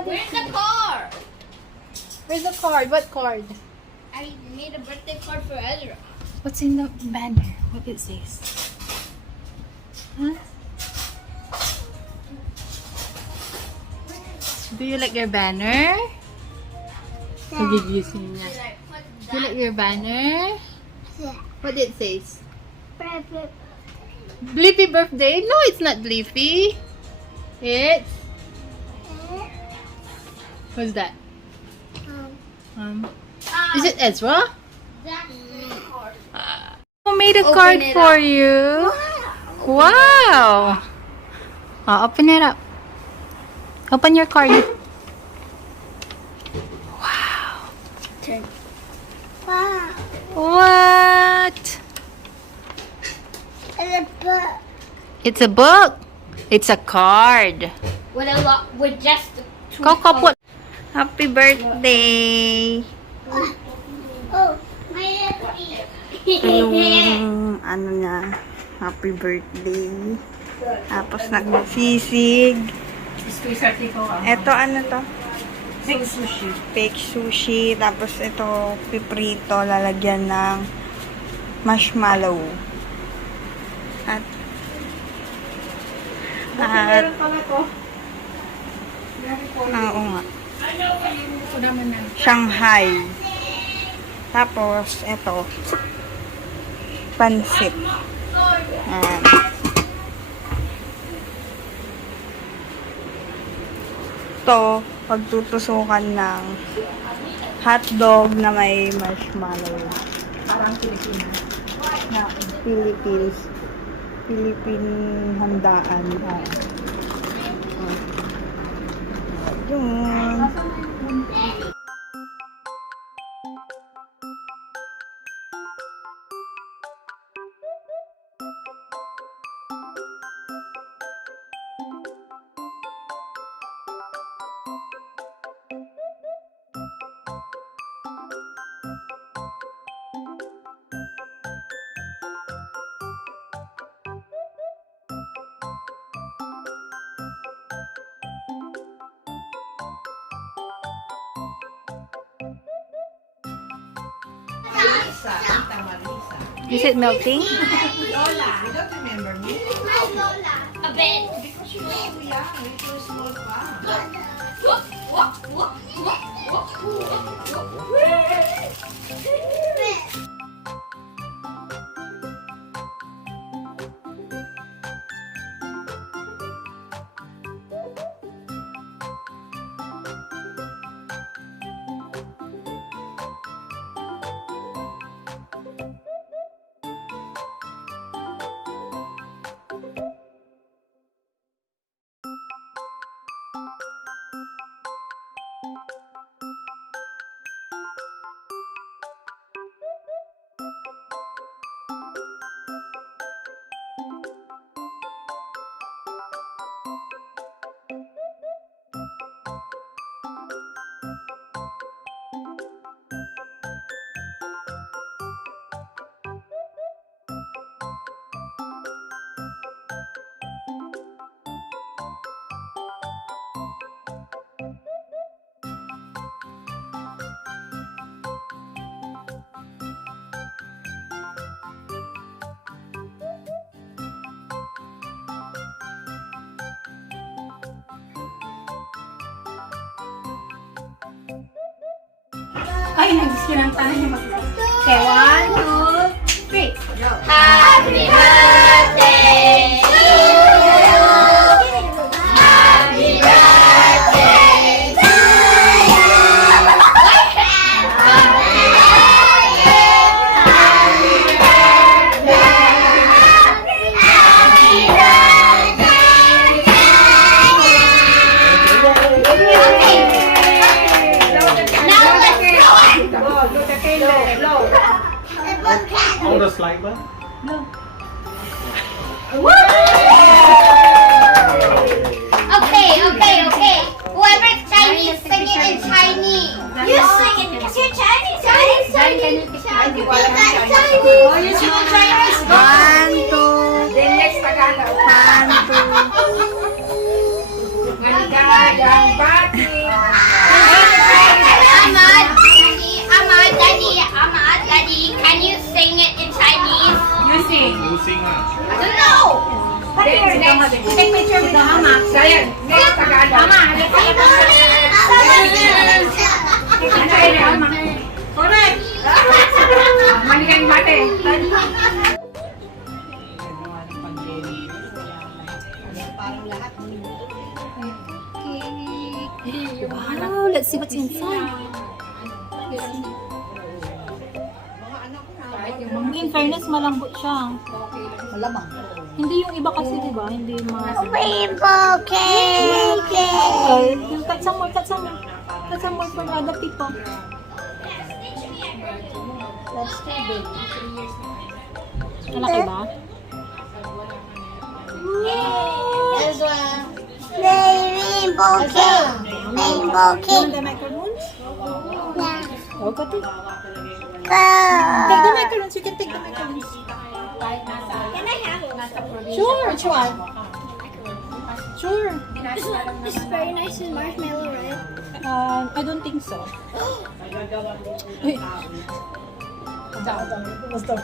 Where's the card? Where's the card? What card? I made a birthday card for Ezra. What's in the banner? What it says? Huh? Do you like your banner? Nagigising niya. Do you like your banner? What it says? Blippi birthday? No, it's not Blippi. It's... Who's that? Is it Ezra? Who made a card for you? Wow! Open it up. Open your card. Wow. Wow. What? It's a book. It's a book. It's a card. With a lot, with just two Coco, cards. put. Happy birthday. Oh, my Yung ano niya, happy birthday. Tapos nagsisig. Ito ano to? Fake sushi. Fake sushi. Tapos ito piprito, lalagyan ng marshmallow. At oo nga. Shanghai. Tapos, ito. Pansit. Ayan. Ito, pagtutusukan ng hotdog na may marshmallow. Parang Pilipinas. Na Philippines. Philippine handaan. Yun. Is it melting? Lola, you don't remember me? My Lola. A bit. Because you were so young, you were so small pa. Ay, nagsisinanta na niya mag-isa. Okay, 1, 2, 3. Go. Happy birthday to you. Happy birthday to you. Happy On the slide ba? Okay. Whoever's Chinese, sing it in Chinese. You sing it because you're Chinese. Chinese. Oh, you speak Chinese. 1, 2. Then next Tagalog. 1, 2. Maligayang bati. Take picture with Mama. Sayang. Mama, let's take picture. Correct. Manikan bate. Parang lahat. Wow, let's see what's inside. In fairness, malambot siya. Malamang. Hindi yung iba kasi, di ba? Hindi Rainbow cake. cut some more, cut some more. Cut some more for other people. That's too big. Malaki ba? Ezra. Rainbow cake. Rainbow cake. The macaroons? Yeah. Oh, cut it. Go. Take the macaroons. You can take the macaroons. Can I have one? Sure, which one? Sure. This is very nice and marshmallow, right? I don't think so. Basta.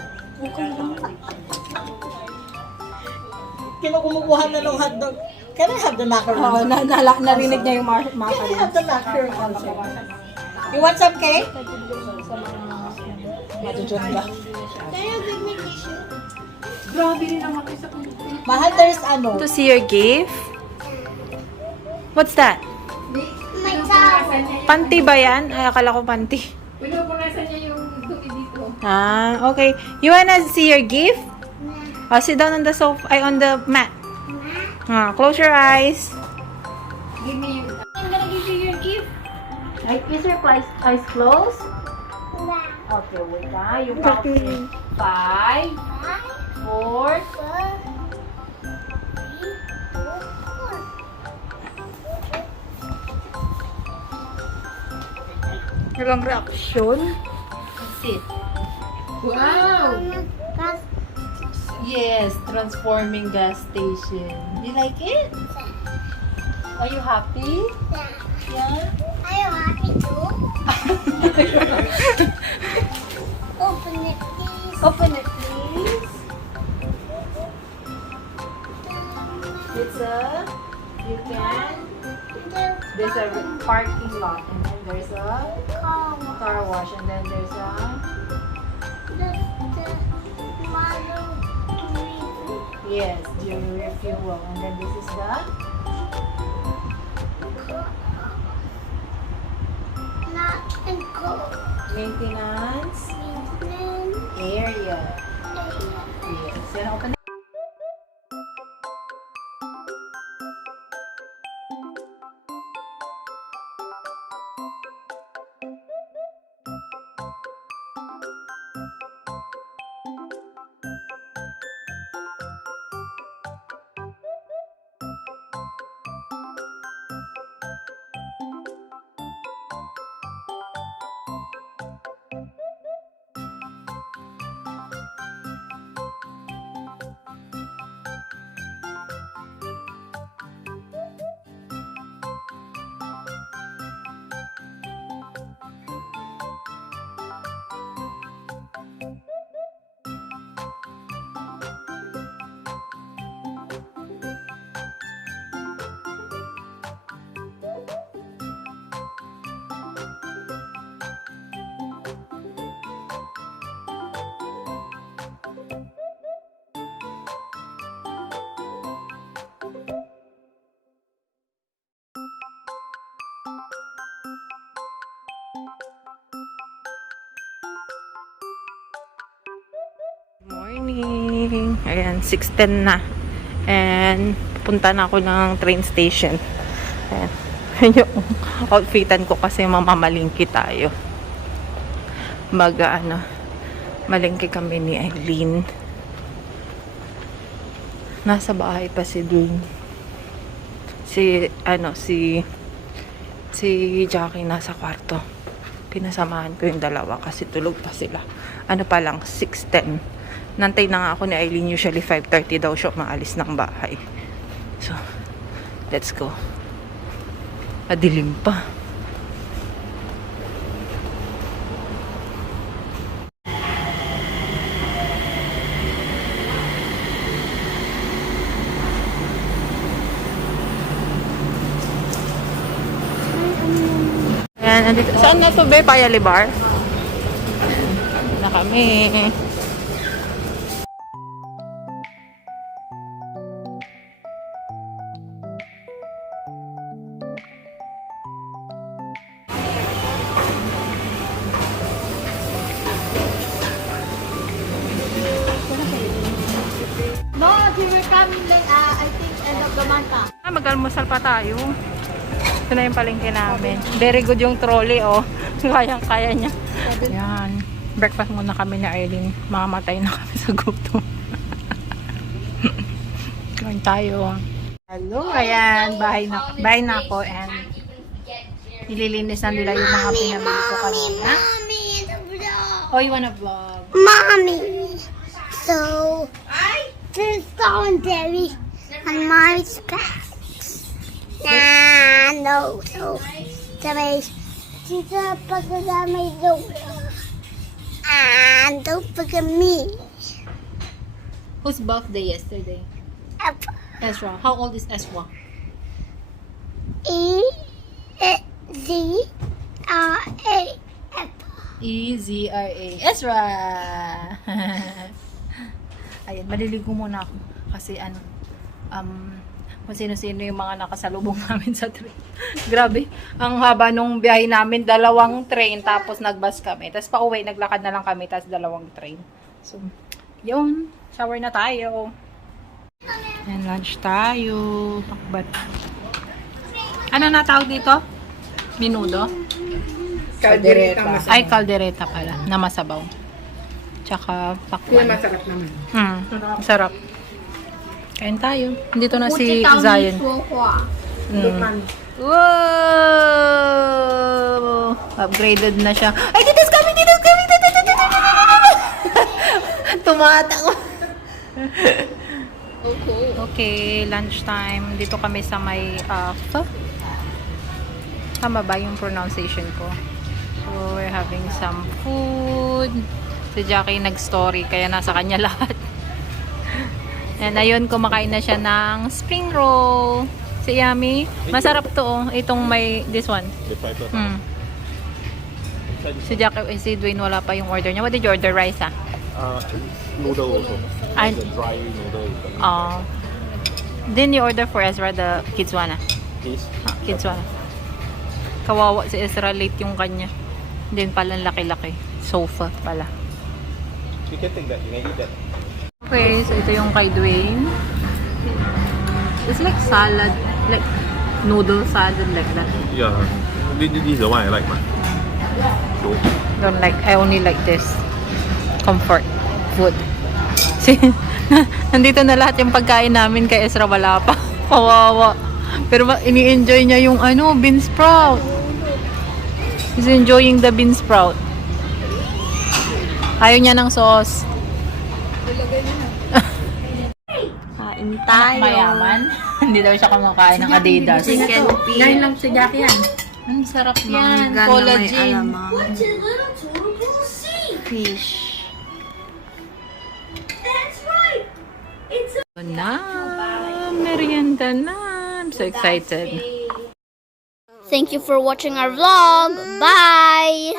Kumukuha na ng hotdog. Can I have the macaroni? Narinig niya yung Can I macaroons. have the macaroni also? You want some cake? Matujod ka. Can you give me tissue? Mahal, there's ano? To see your gift? What's that? My towel. Panty ba yan? Ay, akala ko panty. Pinupunasan niya yung dumi dito. Ah, okay. You wanna see your gift? Oh, sit down on the sofa, on the mat. Close your eyes. Give me yung... I'm gonna give you your gift. Is your eyes closed? Wow. Okay, wait na. You count 5, 4. Walang reaction. Sit. Wow! Yes, transforming gas station. You like it? Are you happy? Yeah? Are you happy too? Open it, please. Open it, please. It's you can, there's a parking lot, and then there's a car wash, and then there's a, yes, your refuel, and then this is the maintenance area. Yes, yan, open it. Morning! Ayan, 6:10 na. And, punta na ako ng train station. Ayan. Yung outfitan ko kasi mamamalingki tayo. Malingki kami ni Eileen. Nasa bahay pa si Dun. Si Jackie nasa kwarto. Pinasamahan ko yung dalawa kasi tulog pa sila. Pa lang, 6:10. Nantay na nga ako ni Eileen, usually 5:30 daw siya maalis ng bahay. So, let's go. Madilim pa. Ayan, andito. Saan na to, be? Paya Libar? Na kami. No, he will come in like, I think, end of the month. Mag-almusal pa tayo. Ito na yung palengke namin. Very good yung trolley, oh. Kayang-kaya niya. Ayan. Breakfast muna kami ni Eileen. Mamamatay na kami sa gutom. Kain tayo. Hello, ayan. Bahay na ako and nililinis na nila yung mga pinamili ko kanina. Mommy in the vlog. Oh, you wanna vlog? Mommy. So, this is Daddy and Mommy's packs. Nah, no. So, sabay, Tita, pagkadamay daw. And don't forget me. Whose birthday yesterday? Apple. Ezra. How old is Ezra? E-Z-R-A. Apple. E-Z-R-A. Ezra! Ayan, maliligo muna ako. Kasi kung sino-sino yung mga nakasalubong namin sa train. Grabe, ang haba nung biyahe namin, 2 train, tapos nagbus kami. Tapos pauwi, naglakad na lang kami, tapos 2 train. So, yun, shower na tayo. And lunch tayo. Pakbat. Ano na tawag dito? Minudo? Caldereta. Ay, caldereta pala, na masabaw. Tsaka pakwan. Masarap naman. Masarap. Kain tayo. Dito na si Zion. Wow! Upgraded na siya. Ay, Tita's coming! Tita's coming! Tumatakbo. Okay, lunchtime. Dito kami sa may tama ba yung pronunciation ko? So, we're having some food. Si Jackie nag-story, kaya nasa kanya lahat. And ayun, kumakain na siya ng spring roll. Si Yummy. Masarap to, oh. Itong may, this one. Si Jackie, si Dwayne, wala pa yung order niya. What did you order? Rice, ah? Noodle also. And, The dry noodle. then you order for Ezra the kids one, ah? Please. Kids one. Kawawa si Ezra, late yung kanya. Then pala laki-laki. Sofa pala. You can take that. You can eat that. Okay, so ito yung kay Dwayne. It's like salad, like noodle salad like that. Yeah. This is the one I like, man. So, Don't like, I only like this. Comfort food. Nandito na lahat yung pagkain namin, kay Ezra wala pa. Kawawa. Pero ini-enjoy niya yung bean sprout. He's enjoying the bean sprout. Ayaw niya ng sauce. Kain tayo. Mayaman. Hindi daw siya kumakain ng Adidas. Chicken feet. Ngayon lang si Jackie yan. Ang sarap yan. Mangga na may Collagen. alamang. Fish. Na, merienda na. I'm so excited. Thank you for watching our vlog. Bye.